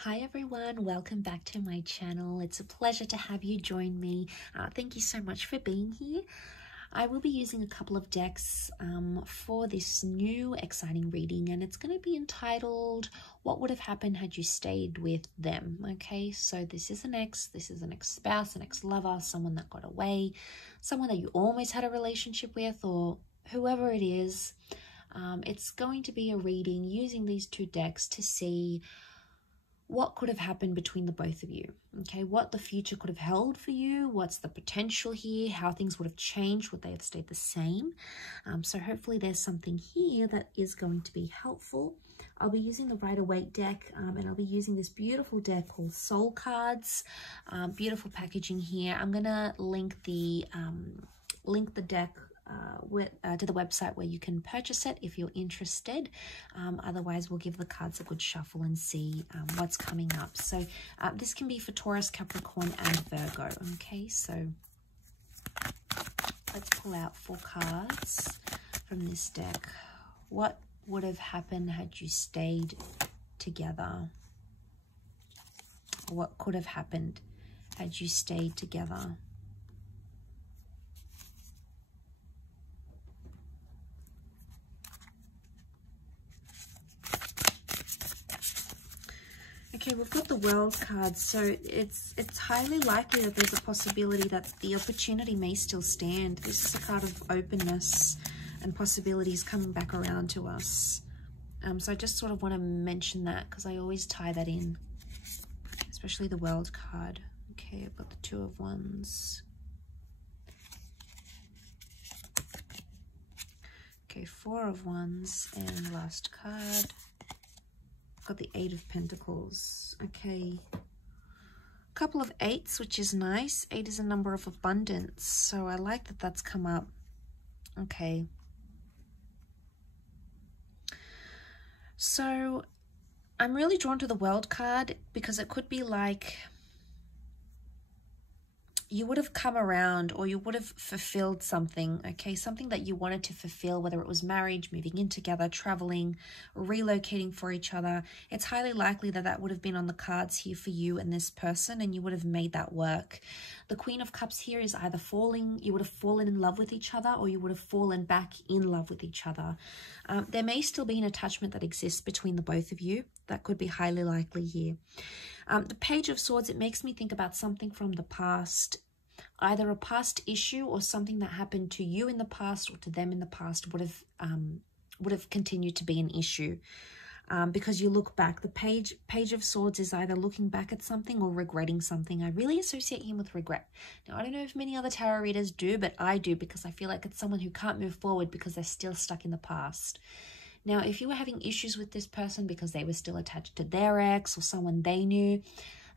Hi everyone, welcome back to my channel. It's a pleasure to have you join me. Thank you so much for being here. I will be using a couple of decks for this new exciting reading, and it's going to be entitled What Would Have Happened Had You Stayed With Them. Okay, so this is an ex-spouse, an ex-lover, someone that got away, someone that you almost had a relationship with, or whoever it is. It's going to be a reading using these two decks to see what could have happened between the both of you, okay? What the future could have held for you, what's the potential here, how things would have changed, would they have stayed the same? So hopefully there's something here that is going to be helpful. I'll be using the Rider-Waite deck, and I'll be using this beautiful deck called Soul Cards. Beautiful packaging here. I'm gonna link the deck to the website where you can purchase it if you're interested. Otherwise, we'll give the cards a good shuffle and see what's coming up. So this can be for Taurus, Capricorn, and Virgo. Okay, so let's pull out 4 cards from this deck. What would have happened had you stayed together? What could have happened had you stayed together? Okay, we've got the World card, so it's highly likely that there's a possibility that the opportunity may still stand. This is a card of openness and possibilities coming back around to us. So I just sort of want to mention that because I always tie that in, especially the World card. Okay, I've got the 2 of Wands. Okay, 4 of Wands, and last card. Got the 8 of Pentacles. Okay, a couple of 8s, which is nice. 8 is a number of abundance, so I like that that's come up. Okay, so I'm really drawn to the World card because it could be like you would have come around, or you would have fulfilled something, okay? Something that you wanted to fulfill, whether it was marriage, moving in together, traveling, relocating for each other. It's highly likely that that would have been on the cards here for you and this person, and you would have made that work. The Queen of Cups here is either you would have fallen in love with each other, or you would have fallen back in love with each other. There may still be an attachment that exists between the both of you. That could be highly likely here. The Page of Swords, it makes me think about something from the past. Either a past issue or something that happened to you in the past or to them in the past would have continued to be an issue. Because you look back, the Page of Swords is either looking back at something or regretting something. I really associate him with regret. Now, I don't know if many other tarot readers do, but I do, because I feel like it's someone who can't move forward because they're still stuck in the past. Now, if you were having issues with this person because they were still attached to their ex or someone they knew,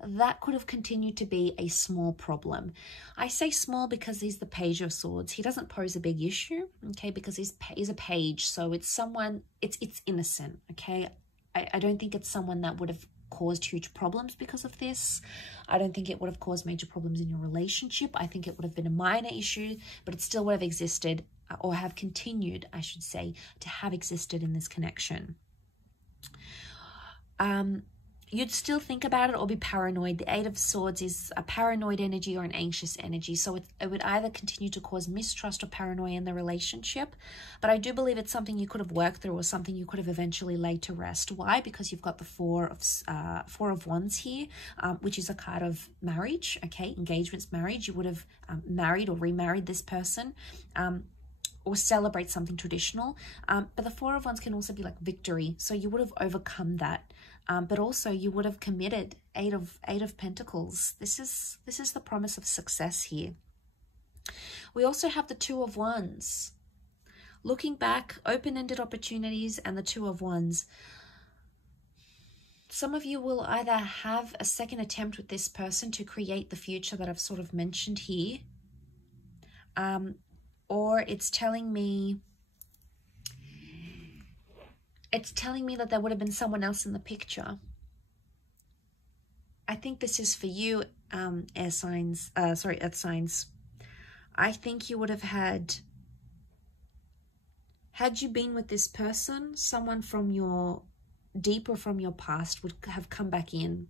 that could have continued to be a small problem. I say small because he's the Page of Swords. He doesn't pose a big issue, okay, because he's a page, so it's someone, it's innocent, okay? I don't think it's someone that would have caused huge problems because of this. I don't think it would have caused major problems in your relationship. I think it would have been a minor issue, but it still would have existed, or have continued, I should say, to have existed in this connection. You'd still think about it or be paranoid. The 8 of Swords is a paranoid energy or an anxious energy. So it would either continue to cause mistrust or paranoia in the relationship. But I do believe it's something you could have worked through, or something you could have eventually laid to rest. Why? Because you've got the 4 of Wands here, which is a card of marriage, okay? Engagements, marriage. You would have married or remarried this person. Or celebrate something traditional. But the 4 of Wands can also be like victory. So you would have overcome that. But also you would have committed. 8 of Pentacles. This is the promise of success here. We also have the 2 of Wands. Looking back, open-ended opportunities, and the 2 of Wands. Some of you will either have a second attempt with this person to create the future that I've sort of mentioned here. Or it's telling me that there would have been someone else in the picture. I think this is for you, earth signs. I think you would have had you been with this person, someone from your deeper from your past would have come back in.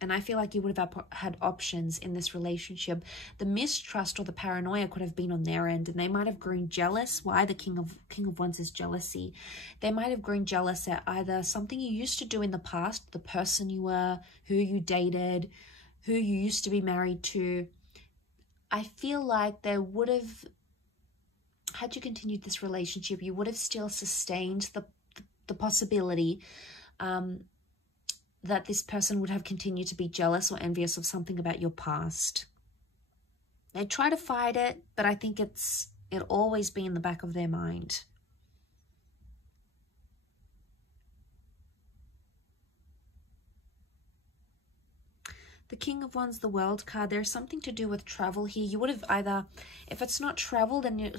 And I feel like you would have had options in this relationship. The mistrust or the paranoia could have been on their end, and they might have grown jealous. Why? The King of Wands is jealousy. They might have grown jealous at either something you used to do in the past, the person you were, who you dated, who you used to be married to. I feel like they would have, had you continued this relationship, you would have still sustained the possibility that this person would have continued to be jealous or envious of something about your past. They try to fight it, but I think it'll always be in the back of their mind. The King of Wands, the World card, there's something to do with travel here. You would have either, if it's not travel, then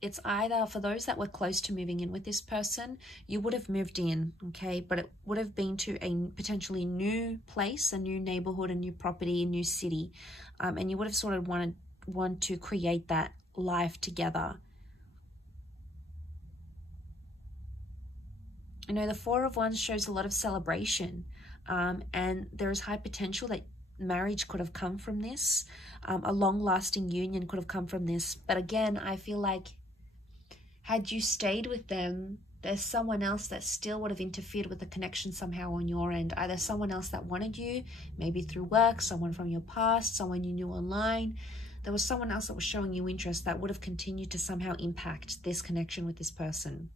it's either for those that were close to moving in with this person, you would have moved in, okay? But it would have been to a potentially new place, a new neighborhood, a new property, a new city. And you would have sort of want to create that life together. You know, the Four of Wands shows a lot of celebration. And there is high potential that marriage could have come from this. A long-lasting union could have come from this. But again, I feel like had you stayed with them, there's someone else that still would have interfered with the connection somehow on your end. Either someone else that wanted you, maybe through work, someone from your past, someone you knew online. There was someone else that was showing you interest that would have continued to somehow impact this connection with this person.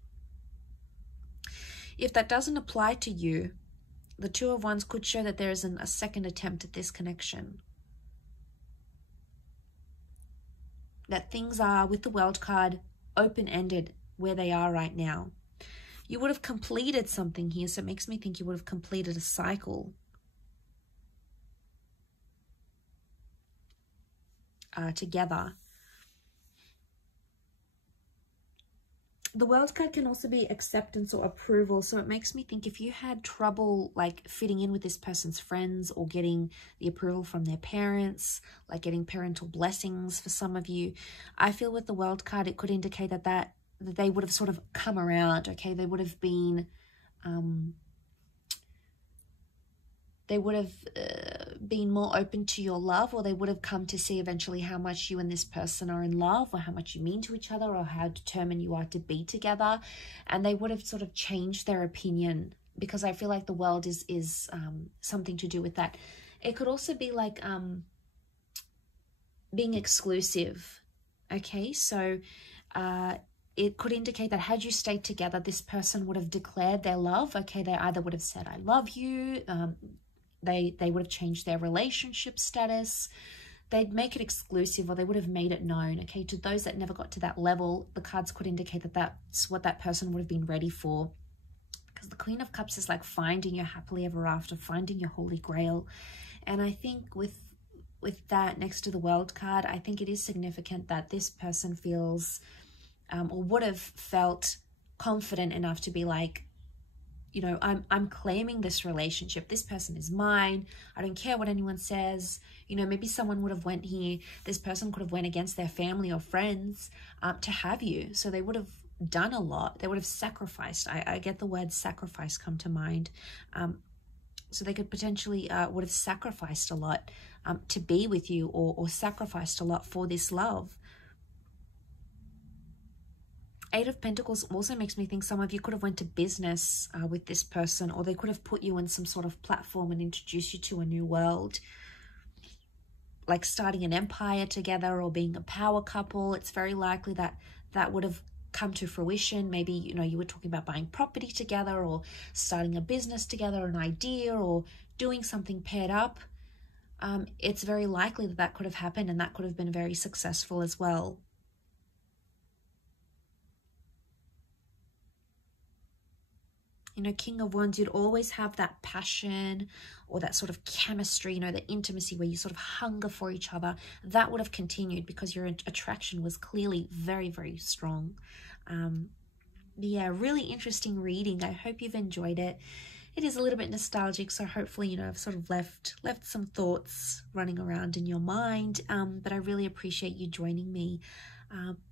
If that doesn't apply to you, the Two of Wands could show that there isn't a second attempt at this connection. That things are, with the World card, open-ended where they are right now. You would have completed something here, so it makes me think you would have completed a cycle. Together. The World card can also be acceptance or approval. So it makes me think if you had trouble like fitting in with this person's friends or getting the approval from their parents, like getting parental blessings for some of you, I feel with the World card, it could indicate that they would have sort of come around, okay? They would have been, been more open to your love, or they would have come to see eventually how much you and this person are in love, or how much you mean to each other, or how determined you are to be together. And they would have sort of changed their opinion, because I feel like the World is something to do with that. It could also be like being exclusive, okay? So it could indicate that had you stayed together, this person would have declared their love, okay? They either would have said, I love you, they would have changed their relationship status, they'd make it exclusive, or they would have made it known, okay? To those that never got to that level, the cards could indicate that that's what that person would have been ready for. Because the Queen of Cups is like finding your happily ever after, finding your holy grail. And I think with that next to the World card, I think it is significant that this person feels or would have felt confident enough to be like, you know, I'm claiming this relationship. This person is mine. I don't care what anyone says. You know, maybe someone would have went here. This person could have went against their family or friends to have you. So they would have done a lot. They would have sacrificed. I get the word sacrifice come to mind. So they could potentially would have sacrificed a lot to be with you, or sacrificed a lot for this love. Eight of Pentacles also makes me think some of you could have went to business with this person, or they could have put you in some sort of platform and introduced you to a new world. Like starting an empire together or being a power couple. It's very likely that that would have come to fruition. Maybe, you know, you were talking about buying property together, or starting a business together, an idea, or doing something paired up. It's very likely that that could have happened, and that could have been very successful as well. You know, King of Wands, you'd always have that passion or that sort of chemistry, you know, the intimacy where you sort of hunger for each other. That would have continued because your attraction was clearly very, very strong. Yeah, really interesting reading. I hope you've enjoyed it. It is a little bit nostalgic, so hopefully, you know, I've sort of left some thoughts running around in your mind. But I really appreciate you joining me.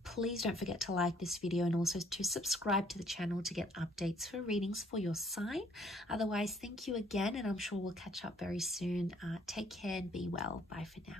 Please don't forget to like this video and also to subscribe to the channel to get updates for readings for your sign. Otherwise, thank you again, and I'm sure we'll catch up very soon. Take care and be well. Bye for now.